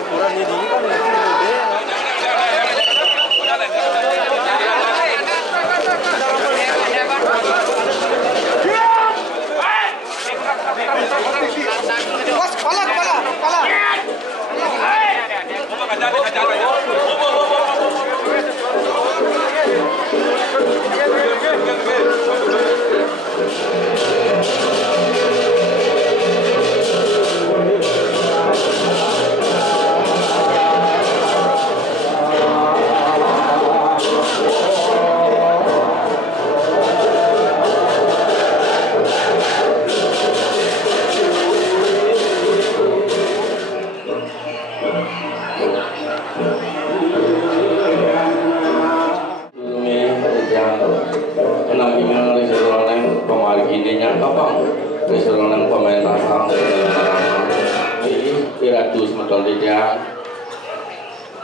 ukuran ini kan gede. Bos, kepala.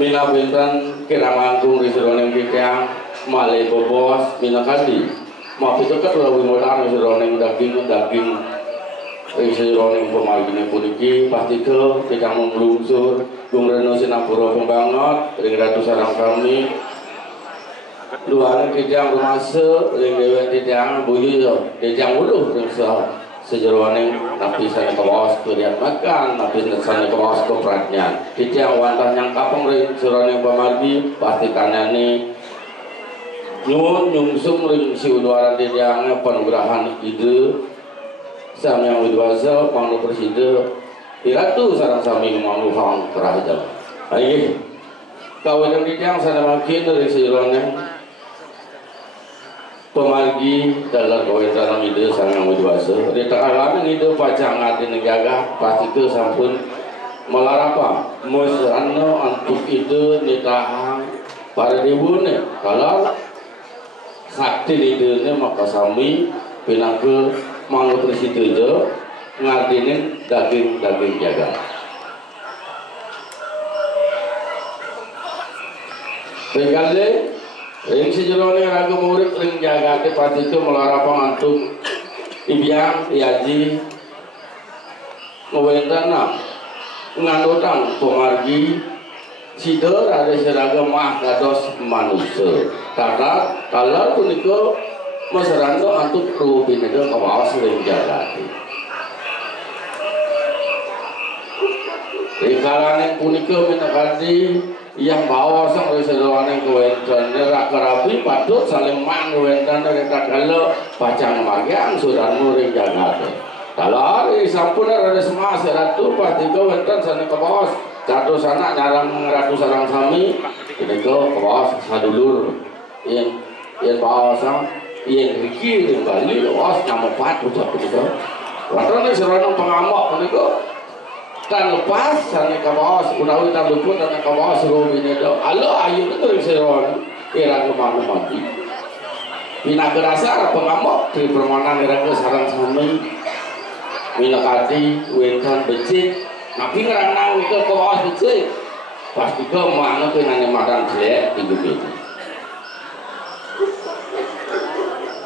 Mina bintan kirang langkung riseroneng kikang malai bobos mina kandi mau itu kan lawi modal riseroneng daging riseroneng pemargine puniki pasti ke kikang memblungsur gung reno sinapura pembangot ring ratu sarang kami luar kikang rumase ring dewa kikang buyu kikang uluh ring sejeroane napi sana kawas kurian makan napi sana kawas kopratnya kita wantah yang kapong ring serone pamargi pasti kanyane nyun nyungsung ring si udwaran didiang panugrahan ide sam yang widwasa panglu preside iratu sarang sami manglu hang kerajaan ayo kawan didiang sana makin ring sejerone pemargi dalam kawin dalam ide sangat widwasa di tekalan ide pacang hati negaga pasti ke sampun melarapa musrano antuk ide nitahang para dibune kalau sakti ide ne maka sami pinang ke manggu presiden je ngadinin daging jaga pegale ring sejelone raga murid ring jaga ke pati itu melarapang antum ibiang iaji ngewentana ngandotang pemargi sider ada seraga mah gados manusia karena kalau puniko masyarakat antum perlu bineka kawas ring jaga ikalan puniko minakadi yang bawa sang resedoane kuwentan nerak kerapi patut saling mang kuwentan nerak kalau pacang magiang sudah muring jagat kalau hari sampun ada semua seratu pasti kuwentan sana ke bawah jatuh sana nyarang ratu sarang sami ini ke bawah sadulur yang bawah sang yang riki di Bali bawah nama pat ucap itu waktu ini seranang pengamuk ini ke kan lepas sana ke bawah unawi tak luput dan ke bawah suruh ini do alo ayu itu dari seron kira kemana mati bina kerasa pengamuk di permohonan kira ke sarang sami minakati wetan becik tapi ngerang ke bawah becik pasti ke mana ke nanya madan jelek tiga biji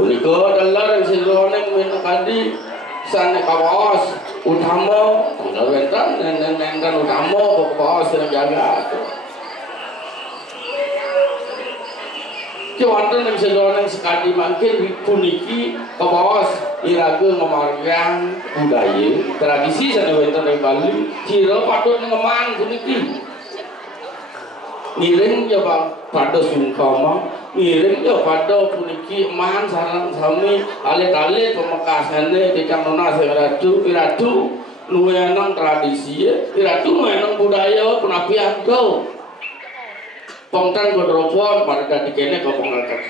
uniko dalam seron yang minakati sana kawas utama kalau wetan dan utama kawas yang jaga Kewantan yang sedang sekali makin puniki kawas iraga memargang budaya tradisi sana wetan yang Bali kira patut ngeman puniki ngiring ya pada sungkama ngiring ya pada puniki man sarang sami alit-alit pemekasannya dikang nona seratu iratu nuenang tradisi iratu nuenang budaya penapian kau pongtan kodropon pada dikene kau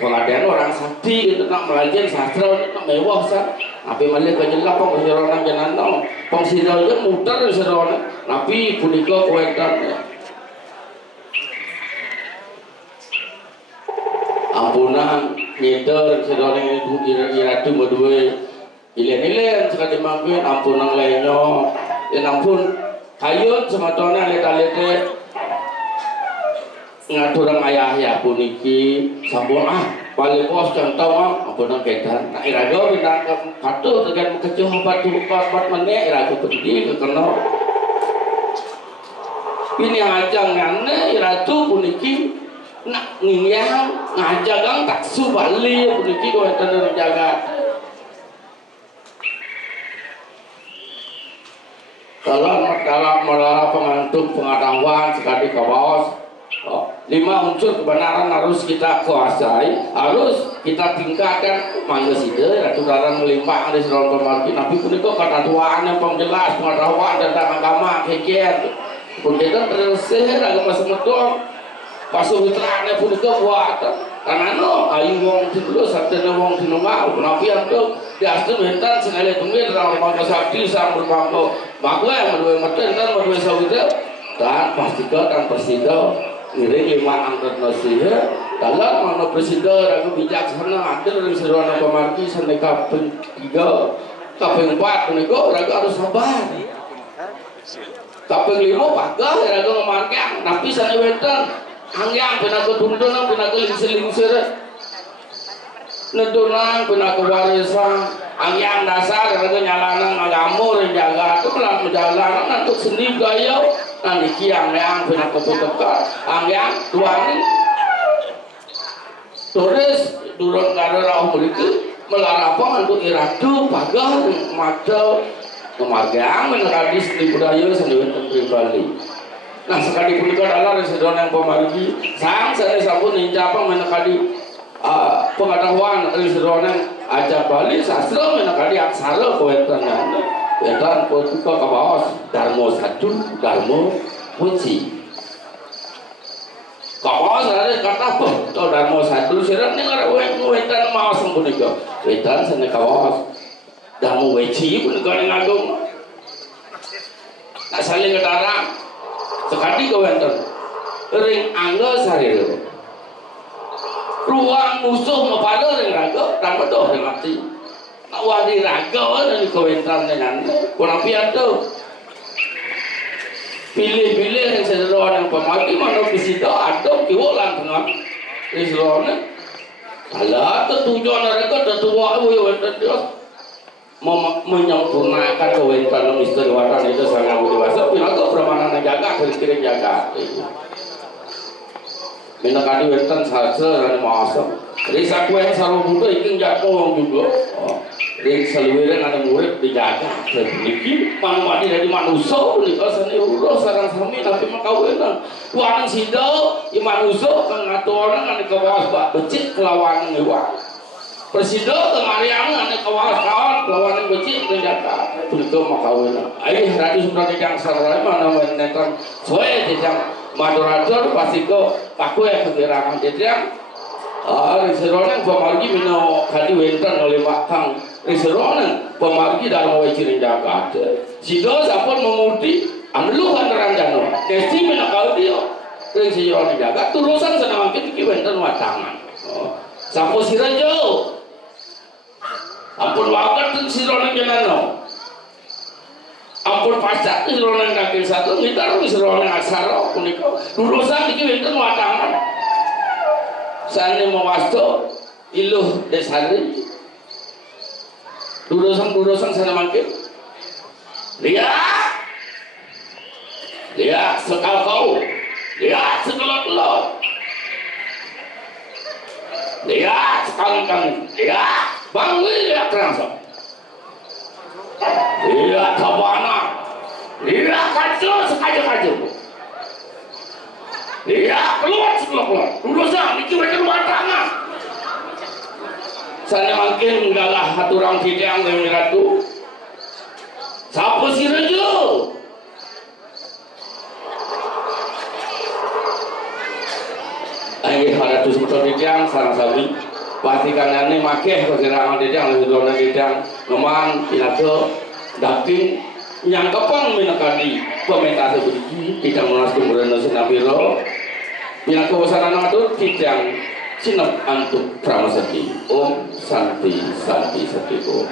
pengadaan orang sakti itu nak melajar sastra nak mewah sah tapi malah penjelap pengsironan jenantong pengsironan muter sironan tapi punika kuentan ampunan nyeder sedoreng ibu iratu berdua ilen sekali mangkin ampunan lainnya dan ampun kayut sematona leta-leta ngaturang ayah puniki sampun Balik pos contoh apa nang kedan. Nah irago bintang patuh dengan kecuh patuh pat meneh irago pedih kena. Ini ajang ngane iratu puniki nak ngiang ngajagang tak subali puniki kowe tenan jagat. Kalau melara pengantuk pengetahuan sekali kawas. 5 unsur kebenaran harus kita kuasai, harus kita tingkatkan manusia. Aturan melimpah di seluruh pemargi. Nabi punika kata tuaan yang pengjelas pengetahuan tentang agama kekian. Pun kita tersihir agama semetung. Pasuh fitrahnya punika buat. Karena no, ayu wong dulu satene wong dino mau. Nabi itu diastem hentan sengaja tungguin orang bangsa sakti sang berbangko. Maku yang berdua meten dan berdua sawita. Dan pastikan dan persida. Ngiring 5 angkat nasihat dalam mana presiden aku bijaksana ada dari seluruh pemargi sampai kaping 3 kaping 4 menego ragu harus sabar kaping 5 pagah ragu memargang tapi sana wetan angyang pinaku tuntunan pinaku lingsir nentunan pinaku warisan angyang dasar ragu nyalanan agamu renjaga itu melang menjalanan untuk seni gaya nanti kiang yang benar keputusan yang tuani turis turun karena rauh beriki melarapang untuk iradu pagar mata kemargaan meneradi seni budaya seni tentang Bali. Nah sekali pun adalah residon yang pemargi sang saya sabun ninjapang meneradi pengetahuan residon yang ajar Bali sastra meneradi aksara poetannya. Dan ketika ke bawah Darmo 1, Darmo Puji. Ke bawah saya kata apa? Kalau Darmo 1 sirap ni ada wetan mau sembuh juga. Wetan sana ke bawah Darmo Puji pun kau yang agung. Tak saling ketara. Sekali kau wetan ring angga sari tu. Ruang musuh mempada ring raga dan betul dengan mati. Wadi raga dan komentar dengan kurang piat tu pilih-pilih yang sederhana yang pemagi mana bisita atau kiwalan tengah sederhana kalau tujuan mereka tertua yang dia menyempurnakan kewenangan misteri watan itu sangat dewasa pinaga permanen jaga kira-kira jaga minakadi wetan saja dan masa risa kue saru budo iking jatuh juga Ring seluruhnya ada murid dijaga sedikit manwadi dari manusia nih seni urus sarang sami tapi makawinan tuan sido di manusia kan ngatur kan di kawas bak becik kelawan ngewa presiden kemarian ada kawas kawan kelawan becik dijaga itu makawinan ayo radi sudah dijang sarai mana menekan soe dijang moderator pasti ko aku yang kegerangan dijang Riseronan pemargi mino kadi wentan oleh makang Riseronan pemargi dalam wajirin jaga sido sapun memudi amlu hantaran jano desi mino kau dia Riseronan jaga turusan senang mungkin ki wentan watangan sapu sirajo ampun wakat Riseronan jenano ampun pasak Riseronan kaki satu ngitar Riseronan aksara puniko turusan ki wentan watangan sana mewasto iluh desari durosang sana makin lihat sekal kau lihat sekelot lihat sekal kami lihat bangun lihat kerasa lihat kabana lihat kacau sekajur lihat keluar lulusan ini mereka luar tangan saya makin galah haturang tidak yang ratu siapa si rejo ini haratu sebetulnya tidak sarang sabi pastikan ini makeh kegerangan tidak lebih dona tidak memang tidak daging yang kepang minakadi pemerintah sebegini tidak menasuk berana sinabiro yang kewasanan itu tidak sinap antuk pramasati Om Santi Santi Sati Om